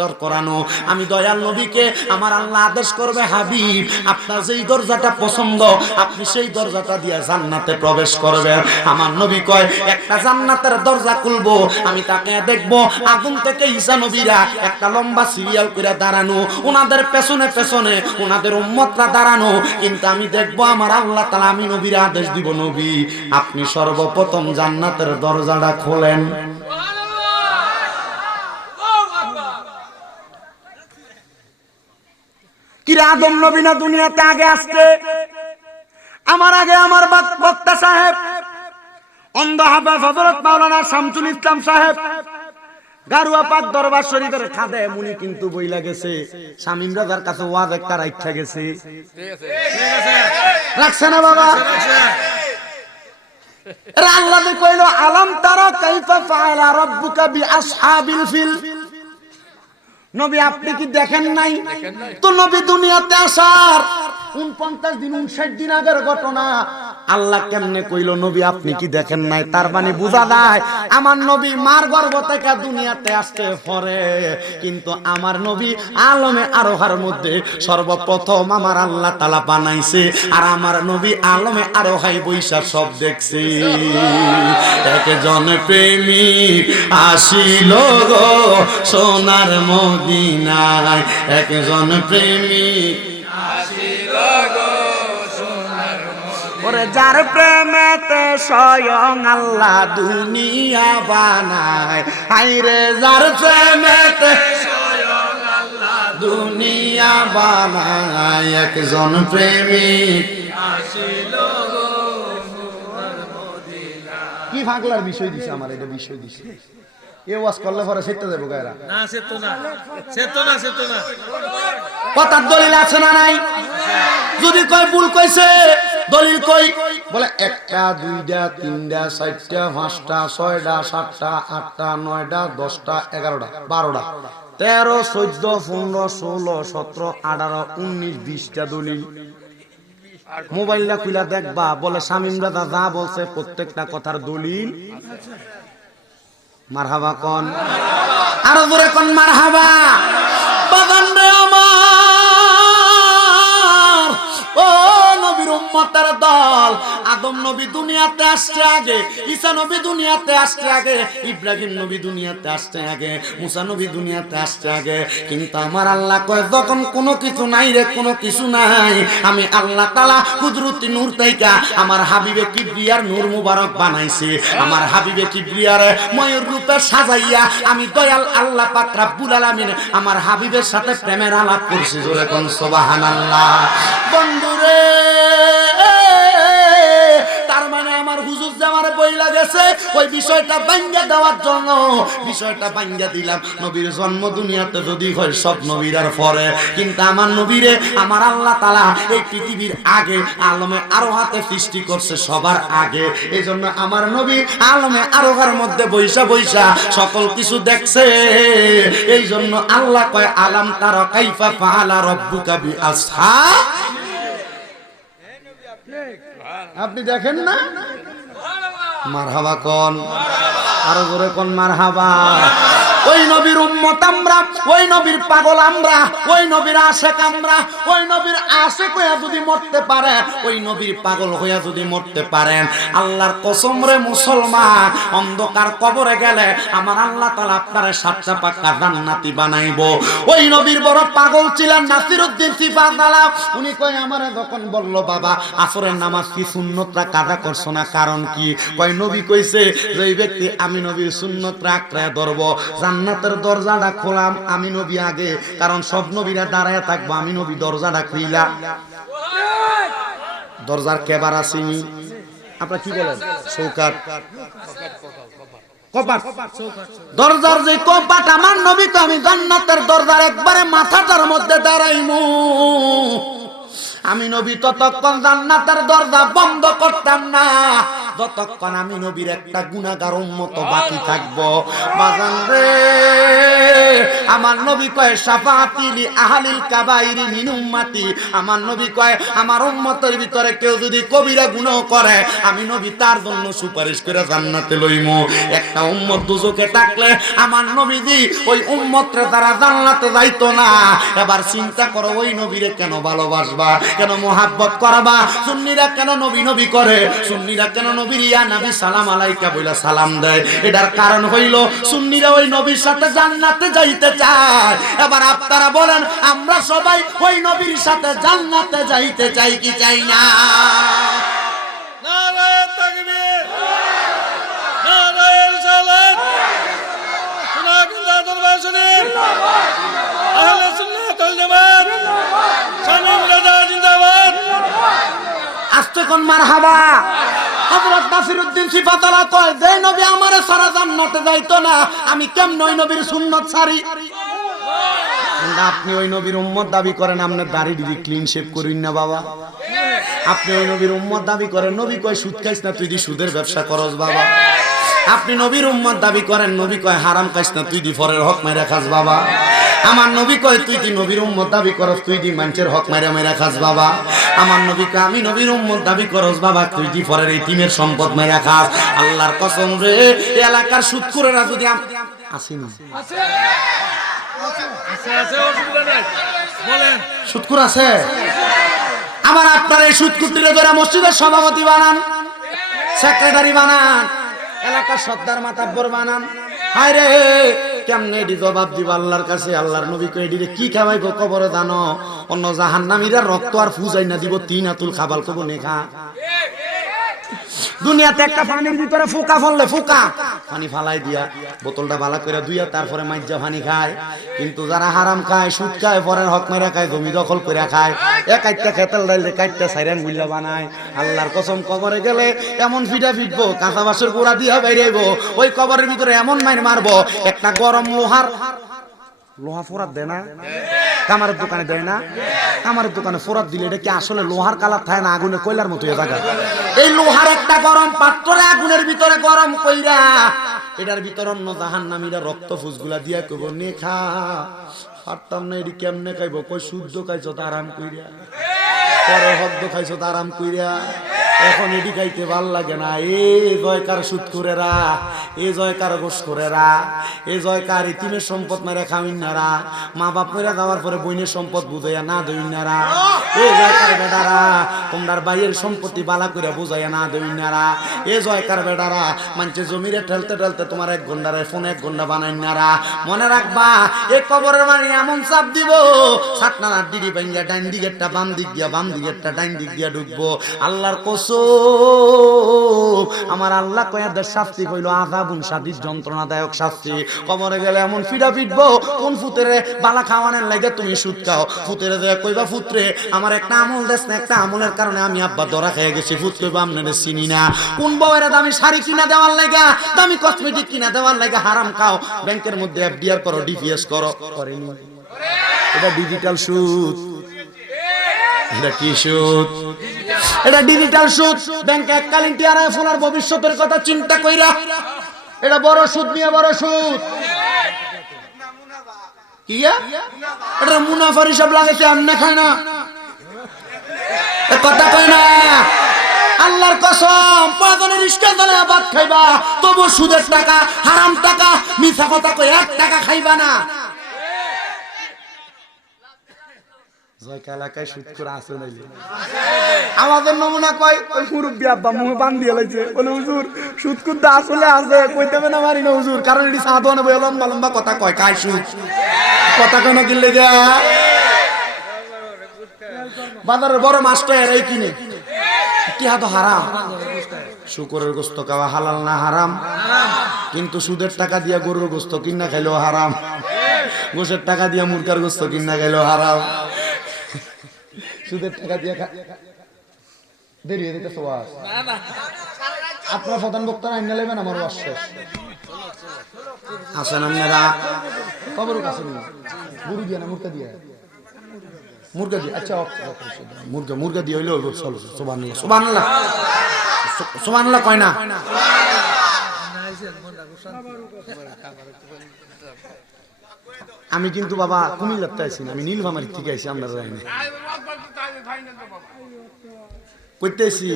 দর করানো। আমি দয়াল নবীকে আমার আল্লাহ আদেশ করবে, হাবিব, আপনার যেই দরজাটা পছন্দ, আপনি সেই দরজাটা দিয়ে জান্নাতে প্রবেশ করবেন। আমার নবী কয়, একটা জান্নাতের দরজা আমি তাকে দেখব, আগুন থেকে নবীরা একটা লম্বা সিরিয়াল করে দাঁড়ানো ওনাদের পেছনে পেছনে ওনাদের উম্মতরা দাঁড়ানো, কিন্তু আমি দেখব আমার আল্লাহ তালা আমি নবীর আদেশ দিব, নবী, আপনি সর্বপ্রথম জান্নাতের দরজাটা খোলেন কিরা আদম নবী না দুনিয়াতে আগে আসছে। আমার আগে আমার বক্তা সাহেব। অন্ধ মাওলানা শামসুল ইসলাম সাহেব। দরবার শরীফের খাদে মুনি কিন্তু বইলা গেছে। শামীম রাজার কাছে ওয়াজ একটা গেছে। রাখছে না বাবা? আল্লাহ কইলো, আলাম তারা কাইফা বিআসহাবিল ফিল নবী আপনি কি দেখেন নাই? তো নবী দুনিয়াতে আসার উনপঞ্চাশ দিন উনষাট দিন আগের ঘটনা। আল্লাহ কেমনে কইল, নবী, আপনি কি দেখেন নাই? তার মানে বোঝা যায়, আমার নবী মার গর্ভ থেকে দুনিয়াতে আসতে পরে, কিন্তু আমার নবী আলমে আরোহার মধ্যে সর্বপ্রথম আমার আল্লাহ তালা বানাইছে, আর আমার নবী আলমে আরোহাই বৈশা সব দেখছে। একজন প্রেমিক আসিল গো সোনার মদিনায়, একজন প্রেমিক যার প্রেমেতে স্বয়ং আল্লাহ দুনিয়া বানায়। হাইরে যার প্রেমেতে স্বয়ং আল্লাহ দুনিয়া বানায়। একজন প্রেমিক কি ভাগলার বিষয় দিছে আমার এটা বিষয় দিছে? এ ওয়াজ করলে পরে সেটা দেবো গায়রা। না সে তো না। সে তো না সে না। কথার দলিল আছে না নাই? যদি কয় ভুল কইছে দলিল কই? বলে, একটা, দুইটা, তিনটা, চারটা, পাঁচটা, ছয়টা, সাতটা, আটটা, নয়টা, দশটা, এগারোটা, বারোটা, তেরো, চোদ্দ, পনেরো, ষোলো, সতেরো, আঠারো, উনিশ, বিশটা দলিল। মোবাইলটা খুলে দেখবা, বলে দাদা যা বলছে প্রত্যেকটা কথার দলিল। মারহাবা কন। আরও জোরে কন মারহাবা। আদম নবী দুনিয়াতে আসছে আগে, ঈসা নবী দুনিয়াতে আসছে আগে, ইব্রাহিম নবী দুনিয়াতে আসছে আগে, মুসা নবী দুনিয়াতে আসছে আগে। কিন্তু আমার আল্লাহ কয়, যখন কোনো কিছু নাই রে, কোনো কিছু নাই। আমি আল্লাহ তালা কুদরতি নূর তাইকা আমার হাবিবে কিবরিয়ার নূর মুবারক বানাইছে। আমার হাবিবে কিবরিয়ার ময়ূর রূপে সাজাইয়া আমি দয়াল আল্লাহ পাক রাব্বুল আলামিন আমার হাবিবের সাথে প্রেমের আলাপ করছি। জোরে কোন, সুবহানাল্লাহ। বন্ধুরে হুজুর যে আমার বই লাগেছে ওই বিষয়টা ভাঙ্গা দেওয়ার জন্য। বিষয়টা ভাঙ্গা দিলাম। নবীর জন্ম দুনিয়াতে যদি হয়, সব পরে। কিন্তু আমার নবীরে, আমার আল্লাহ তালা এই পৃথিবীর আগে, আলমে আরও হাতে সৃষ্টি করছে সবার আগে। এই জন্য আমার নবী আলমে আরোহার মধ্যে বৈশা বৈশা সকল কিছু দেখছে। এই জন্য আল্লাহ কয়, আলাম তার কাইফা আপনি দেখেন না? মারহাবা কন? আরও জোরে কোন মারহাবা? ওই নবীর উম্মত আমরা, ওই নবীর পাগল আমরা, ওই নবীর আশেক আমরা, ওই নবীর আশেক হইয়া যদি মরতে পারে, ওই নবীর পাগল হইয়া যদি মরতে পারেন, আল্লাহর কসম রে মুসলমান, অন্ধকার কবরে গেলে আমার আল্লাহ তালা আপনার সাতটা পাক্কা জান্নাতি বানাইবো। ওই নবীর বড় পাগল ছিলেন নাসিরউদ্দিন সিফাত আলা উনি কয়, আমারে যখন বলল বাবা, আসরের নামাজ কি সুন্নতরা কাজা করছ না? কারণ কি? কয়, নবী কইছে যে ব্যক্তি আমি নবীর সুন্নত রাখতে ধরব জান্নাতের দরজাটা খোলাম, আমি নবী আগে, কারণ সব নবীরা দাঁড়ায় থাকব, আমি নবী দরজাটা খুইলা। দরজার কেবার আসিনি? আপনারা কি বলেন? চৌকাট দরজার যে কপাট, আমার নবীকে আমি জান্নাতের দরজার একবারে মাথাটার মধ্যে দাঁড়াইমু। আমি নবী ততক্ষণ জান্নাতের দরজা বন্ধ করতাম না। যতক্ষণ আমি নবীর একটা গুণাগার উম্মত বাকি থাকব। বাজান রে আমার নবী কয় সাফাতিলি আহলিল কাবাইরি মিন উম্মতি। আমার নবী কয় আমার উম্মতের ভিতরে কেউ যদি কবিরা গুনাহ করে আমি নবী তার জন্য সুপারিশ করে জান্নাতে লইমু। একটা উম্মত দুজকে থাকলে আমার নবীজি ওই উম্মতরে তারা জান্নাতে যাইতো না। এবার চিন্তা করো ওই নবীরে কেন ভালোবাসবা? কেন মোহাব্বত করবা? সুন্নিরা কেন নবী নবী করে? সুন্নিরা কেন নবীর ইয়া নবী সালাম আলাইকা বইলা সালাম দেয়। এটার কারণ হইল সুন্নিরা ওই নবীর সাথে জান্নাতে যাইতে চায়। এবার আপনারা বলেন আমরা সবাই ওই নবীর সাথে জান্নাতে যাইতে চাই কি চাই না? আস্তে কোন মারহাবা। হযরত নাসিরউদ্দিন সিফাতালা কয় যে নবী, আমারে সারা জান্নাতে যাইতো না। আমি কেমনে ওই নবীর সুন্নাত ছাড়ি? আপনি ওই নবীর উম্মত দাবি করেন, আপনার দাড়ি দিদি ক্লিন শেভ করিন না বাবা। আপনি ওই নবীর উম্মত দাবি করেন, নবী কয়, সুদ খাইস না, তুই দি সুদের ব্যবসা করস বাবা। আপনি নবীর উম্মত দাবি করেন, নবী কয়, হারাম খাইস না, তুই দি ফরের হক মেরে খাস বাবা। আমার নবী কয় তুই কি নবীর উম্মত দাবি করস তুই দি মানুষের হক মেরে মেরে খাস বাবা। আমার নবী কয় আমি নবীর উম্মত দাবি করস বাবা তুই দি ফরের এই টিমের সম্পদ মেরে খাস। আল্লাহর কসম রে এই এলাকার সুদ করে না যদি আম- আসেনি আছে। আছে অসুবিধা নাই। বলেন। সুৎকুর আছে? আমার আপনার এই সুৎকুটিরে ধরে মসজিদের সভাপতি বানান সেক্রেটারি বানান এলাকার সর্দার মাতাব্বর বানান। হায় রে! কেমনে এটি জবাব দিব আল্লাহর কাছে? আল্লাহর নবীকে দিলে কি খাওয়াইব কবর জানো? অন্য জাহান্নামীরা রক্ত আর ফুজাই না দিব তিন আতুল খাবাল কব নেখা। দুনিয়াতে একটা পানির ভিতরে ফুকা ফললে ফুকা। পানি ফালাই দিয়া, বোতলটা বালা করে দুইয়া তারপরে মাইজা পানি খায়। কিন্তু যারা হারাম খায়, সুদ খায়, পরের হক মেরা খায়, জমি দখল করে খায় এ কাইটটা খেতেল ডাইলে কাইটটা সাইরেন গুল্লা বানায়। আল্লাহর কসম, কবরে গেলে এমন ফিটা ফিটবো, কাঁচা বাসের গোড়া দিয়া বাইরেব ওই কবরের ভিতরে এমন মাইর মারবো, একটা গরম লোহার লোহা ফোরাত দেয় না? কামারের দোকানে দেয় না? কামারের দোকানে ফোরাত দিলে এটা কি আসলে লোহার কালার থাকে না আগুনে কয়লার মতো এই লোহার একটা গরম পাত্রে আগুনের ভিতরে গরম কইরা এটার ভিতর অন্য জাহান নামীরা রক্ত ফুসগুলা দিয়া কইব, নে খা পারতাম না, এটি কেমনে খাইব? কই শুদ্ধ খাইছ আরাম কইরা। পরে হদ্দ খাইছ আরাম কইরা, এখন এটি খাইতে ভালো লাগে না। এ জয়কার সুদ করেরা এ জয়কার গোস এ জয়কার ইতিমের সম্পদ মেরে খামিনারা মা বাপ মেরে পরে বইনের সম্পদ বুঝাইয়া না দইনারা এ জয়কার বেডারা বাইয়ের সম্পত্তি বালা করে বুঝাইয়া না দইনারা এ জয়কার বেডারা মানছে জমিরে ঠেলতে ঠেলতে তোমার এক ঘন্টারে ফোন এক ঘণ্টা বানাইনারা মনে রাখবা এ কবরের মানে এমন চাপ দিব সাতনার ডিডি ভাঙ্গিয়া ডাইন দিকেরটা বাম দিক দিয়া বাম দিকেরটা ডাইন দিক দিয়া ঢুকবো। আল্লাহর কসম। আমার আল্লাহ কয়াদের শাস্তি কইলো আজাবুন সাদির যন্ত্রণাদায়ক শাস্তি। কবরে গেলে এমন ফিডা ফিটবো কোন ফুতেরে বালা খাওয়ানোর লাগে তুমি সুদ খাও। ফুতেরে কইবা ফুতরে আমার একটা আমল দেশ না একটা আমলের কারণে আমি আব্বা ধরা খেয়ে গেছি ফুত কইবা চিনি না। কোন বউয়ের দামি শাড়ি কিনা দেওয়ার লাগা দামি কসমেটিক কিনা দেওয়ার লাগা হারাম খাও। ব্যাংকের মধ্যে এফডিআর করো ডিপিএস করো। করেনি। এটা ডিজিটাল সুদ। এটা ডিজিটাল সুদ? ভবিষ্যতের কথা চিন্তা কইরা। এটা বড় সুদ নিয়ে বড় সুদ। এটা মুনাফার হিসাব লাগাইছে এমনি খায় না। কথা কই না। আল্লাহর কসম পাগলের খাইবা। তবু সুদের টাকা, হারাম টাকা, মিথ্যা কথা কই এক টাকা খাইবা না। জয়কা এলাকায় সুদ করে আসে নাইলে আমাদের নমুনা কয় ওই মুরব্বী আব্বা মুহে বান দিয়ে লাইছে। বলে হুজুর সুদ কুদ্দা আসলে আছে কইতে হবে না মারি না হুজুর। কারণ এটি সাধু বই লম্বা লম্বা কথা কয় কায় সুদ কথা কয় না কিনলে গা বাজারের বড় মাস্টার এই কিনে। টিহা তো হারাম। শুকরের গোস্ত খাওয়া হালাল না হারাম। কিন্তু সুদের টাকা দিয়া গরুর গোস্ত কিনা খাইলেও হারাম। গোসের টাকা দিয়া মুরগার গোস্ত কিনা খাইলেও হারাম। সুদের টাকা দিয়া খা- দেরি হয়ে যেতেছে ওয়াজ আপনার প্রধান বক্তা আইন নেবেন আমার ওয়াজ শেষ। আসেন আপনারা। কবর কাছে নিয়ে গরু দিয়া না মুরগা দিয়া? মুরগা দিয়ে? আচ্ছা মুরগা মুরগা দিয়ে হইলে চলো সোবান সোবান সুবহানাল্লাহ কয় না? আমি কিন্তু বাবা কুমিল্লাতে আইছি না আমি নীলফামারি থেকে আইছি আমরা লাইনে কইতে আইছি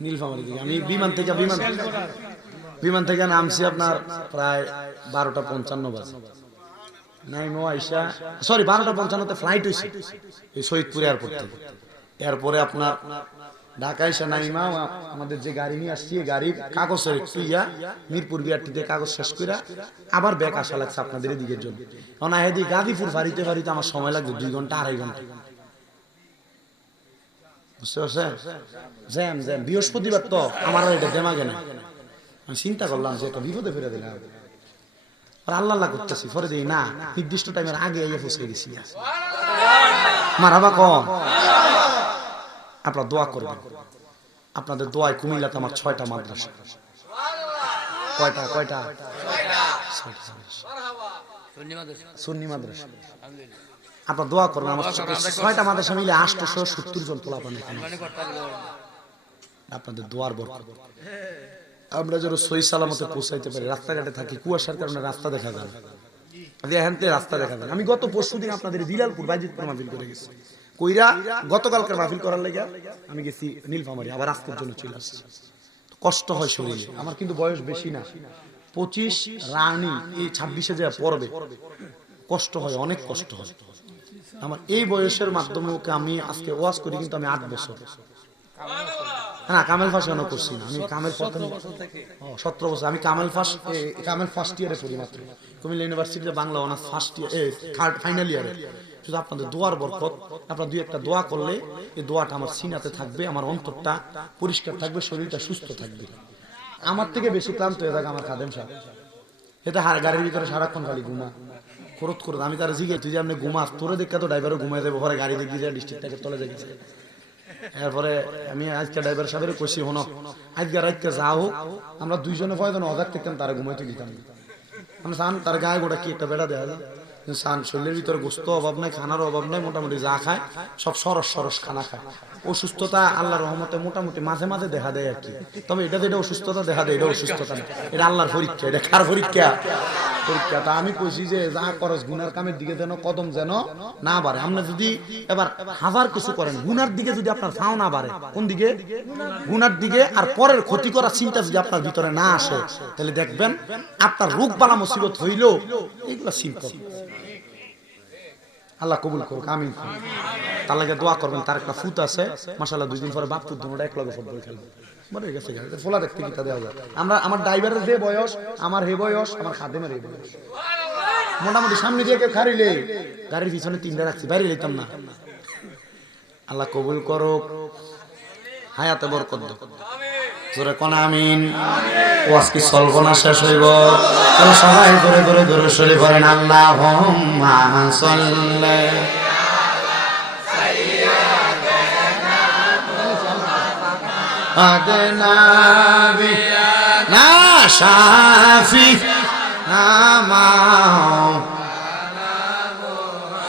নীলফামারী থেকে আমি বিমান থেকে বিমান বিমান থেকে নামছি আপনার প্রায় বারোটা পঞ্চান্ন বাজে। নাইমো আইসা। সরি বারোটা পঞ্চান্নতে ফ্লাইট হয়েছে এই শহীদপুর এয়ারপোর্ট থেকে। এরপরে আপনার ঢাকা এসে আমাদের যে গাড়ি নিয়ে আসছি গাড়ির কাগজের ইয়া মিরপুর বিআরটিতে কাগজ শেষ করে আবার ব্যাক আসা লাগছে আপনাদের এদিকের জন্য। কারণ এদি গাদিপুর ফারিতে ফারিতে আমার সময় লাগবে দুই ঘণ্টা, আড়াই ঘণ্টা। জ্যাম বৃহস্পতিবার তো এটা না আমি চিন্তা করলাম যে বিপদে আল্লাহ করতেছি না, নির্দিষ্ট টাইমের আগে গেছি। মারাবা কন? আপনার দোয়া করবেন। আপনাদের দোয়ায় কুমিল্লাতে আমার ছয়টা মাদ্রাসা। কয়টা কয়টা। সুন্নি মাদ্রাসা। আপনার দোয়া করবেন আমার ছয়টা মাদ্রাসা মিলে আটশো সত্তর জন পান আপনাদের দোয়ার বরকত। আমরা যেন সই সালামতে পৌঁছাইতে পারি, রাস্তাঘাটে থাকি, কুয়াশার কারণে রাস্তা দেখা যায় না। রাস্তা দেখা যায় আমি গত পরশু দিন আপনাদের দিলালপুর বাইজিতপুর মাহফিল করে গেছি। কইরা গতকালকে মাহফিল করার লেগে আমি গেছি নীলফামারি, আবার আজকের জন্য চলে আসছি। কষ্ট হয় শরীরে, আমার কিন্তু বয়স বেশি না। পঁচিশ রানী এই ছাব্বিশে যে পড়বে, কষ্ট হয়, অনেক কষ্ট হয়। আমার এই বয়সের মাধ্যমে ওকে আমি আজকে ওয়াজ করি, কিন্তু আমি আট বছর। না, কামেল ফাঁস কেন করছি না? আমি কামেল সতেরো বছর। আমি কামেল ফার্স্ট কামেল ফার্স্ট ইয়ারে পড়ি মাত্র। কুমিল্লা ইউনিভার্সিটিতে Bangla honours first year final ইয়ারে শুধু আপনাদের দোয়ার বরকত। আপনার দুই একটা দোয়া করলে এই দোয়াটা আমার সিনাতে থাকবে, আমার অন্তরটা পরিষ্কার থাকবে, শরীরটা সুস্থ থাকবে। আমার থেকে বেশি ক্লান্ত হয়ে থাকে আমার খাদেম সাহেব। এটা হার গাড়ির ভিতরে সারাক্ষণ খালি ঘুমা। খরচ করে, আমি তারা জিগে তুই যে আপনি ঘুমাস, তোরে দেখে তো ড্রাইভারও ঘুমাই দেবো পরে গাড়ি দেখি যায় ডিস্ট্রিক্টটাকে তলে দেখেছে এরপরে আমি আজকে ড্রাইভার সাহেবের কইছি হনো আজকে রাতকে যা হোক, আমরা দুইজনে পয়জন অজাক থাকতাম, তারা ঘুমাইতে দিতাম আমি সান তার গায়ে গোটা কি একটা বেড়া দেওয়া যায়? কিন্তু সান শরীরের ভিতরে গোস্ত অভাব নাই, খানার অভাব নাই, মোটামুটি যা খায়, সব সরস সরস খানা খায়। অসুস্থতা আল্লাহর রহমতে মোটামুটি মাঝে মাঝে দেখা দেয় আর কি। তবে এটা যেটা অসুস্থতা দেখা দেয়, এটা অসুস্থতা না, এটা আল্লাহর পরীক্ষা, এটা কার পরীক্ষা? আমি কইছি যে, যা গুনার কামের দিকে যেন কদম যেন না বাড়ে। আপনি যদি এবার হাজার কিছু করেন, গুনার দিকে যদি আপনার না বাড়ে, কোন দিকে? গুনার দিকে। আর পরের ক্ষতি করার চিন্তা যদি আপনার ভিতরে না আসে, তাহলে দেখবেন আপনার রোগ বালা মুসিবত হইলেও এইগুলো সিম্পল আল্লাহ কবুল করুক, আমিন। তার লাগে দোয়া করবেন, তার একটা ফুট আছে। মাসাল্লাহ দুই দিন পরে বাপ দুটোটা এক লগে ফুটবল খেলবে। মরে গেছে ফোলা দেখতে কিতা দেওয়া যায়। আমরা, আমার ড্রাইভারের যে বয়স, আমার হে বয়স, আমার খাদেমের এই বয়স। মোটামুটি সামনে দিয়ে কেউ খারিলে গাড়ির পিছনে তিনটা রাখছি, বাইরে লইতাম না। আল্লাহ কবুল করুক। হায়াতে বরকত। জোরে কোন আমিন। ওয়াজ কি চলবো না শেষ হইব? সবাই করে করে ধরে সরে পড়েন। আল্লাহ সাল্লে। أدنى بنا شافي ما